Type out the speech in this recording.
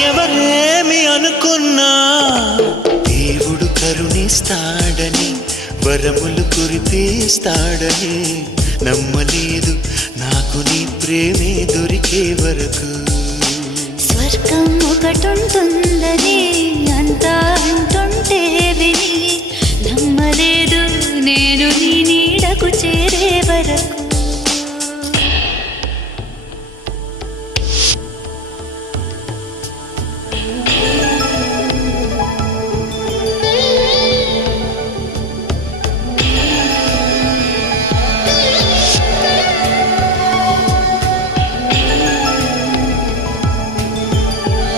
ఎవరేమి అనుకున్నా దేవుడు కరుణిస్తాడని వరములు కురిపిస్తాడని నమ్మలేదు నాకు నీ ప్రేమే దొరికే వరకు. స్వర్గం ఒకటుంటుందని అంతా అంటుంటే విని నమ్మలేదు నేను నీ నీడకు చేరే వరకు.